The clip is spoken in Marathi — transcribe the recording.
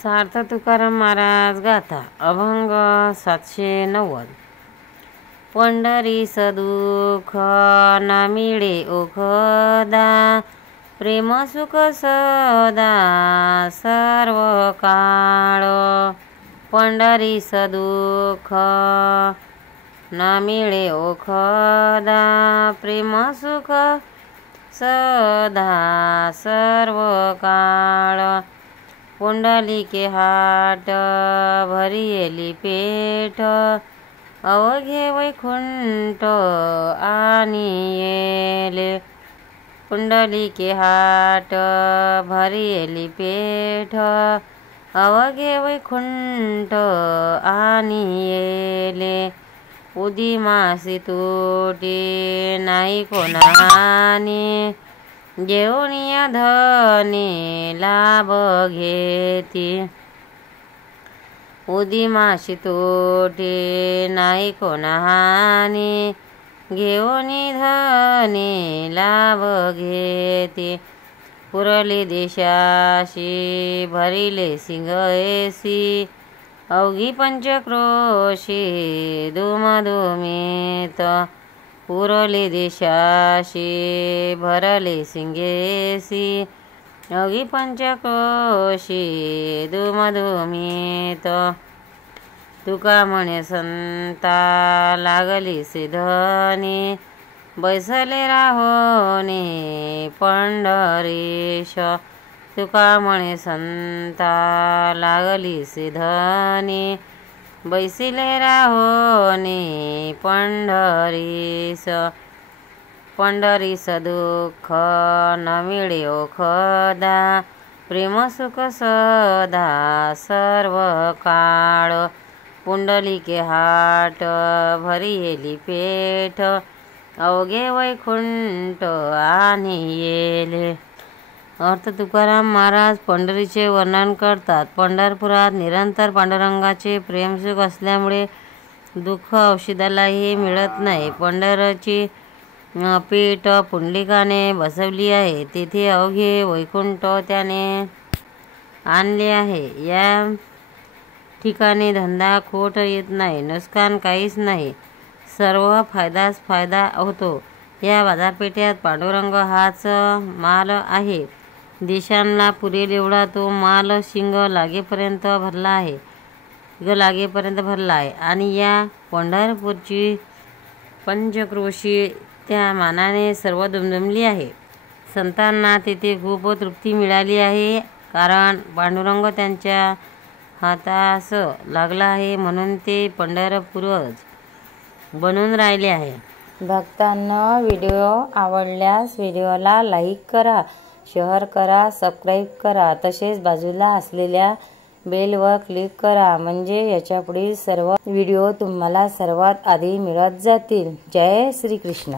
सार्थ तुकाराम महाराज गाथा अभंग 790। पंढरी सदुख न मिळे ओखदा, प्रेम सुख सदा सर्व काळ। पंढरी सदुख न मिळे ओखदा, प्रेम सुख सदा सर्व काळ। पुंडलिके हाट भरियेली पेठ, अवघे वैकुंठ आणि येले। पुंडलिके हाट भरियेली पेठ, अवघे वैकुंठ आणि येले। उदिमासी तुटी नाही कोणाने, घेऊनिया धनी लाभ घेती। उदिमासी तुटी नाही कोणाने, घेऊनी धनी लाभ घेती। पुरली देशाशी भरिले सिंगएसी, अवघी पंचक्रोशी दुमदुमीत। पुरली देशाशी भरले सिंगेसी, अवघी पंचक्रोशी दुमदुमीत। तुका म्हणे संता लागली सिधनी, बैसले राहोनी पंढरीश। तुका म्हणे संता लागली सिधनी, बैसिले राहोनी पंढरीस। पंढरी सदुख न मिळे ओखदा, प्रेम सुख सदा सर्व काळ। पुंडलिके हाट भरियेली पेठ, अवघे वैकुंठ आणि येले। अर्थ तुकाराम महाराज पंढरीचे वर्णन करतात। पंढरपुरात निरंतर पांडुरंगाचे प्रेमसुख असल्यामुळे दुःख औषधालाही मिळत नाही। पंढरीची पीठ पुंडलिकाने बसवली आहे, तेथे अवघे वैकुंठ त्याने आणले आहे। या ठिकाणी धंदा खोट येत नाही, नुकसान काहीच नाही, सर्व फायदाच फायदा होतो। या बाजारपेठेत पांडुरंग हाच माल आहे। देशांना पुरेल एवढा तो माल शिंग लागेपर्यंत भरला आहे आणि या पंढरपूरची पंचक्रोशी त्या मानाने सर्व दुमदुमली आहे। संतांना तेथे खूप तृप्ती मिळाली आहे, कारण पांडुरंग त्यांच्या हातास लागला आहे, म्हणून ते पंढरपूरच बनून राहिले आहे। भक्तांनो, व्हिडिओ आवडल्यास व्हिडिओला लाईक करा, शेअर करा, सबस्क्राईब करा, तसेच बाजूला असलेल्या बेलवर क्लिक करा, म्हणजे याच्या पुढील सर्व व्हिडिओ तुम्हाला सर्वात आधी मिळत जातील। जय श्री कृष्ण।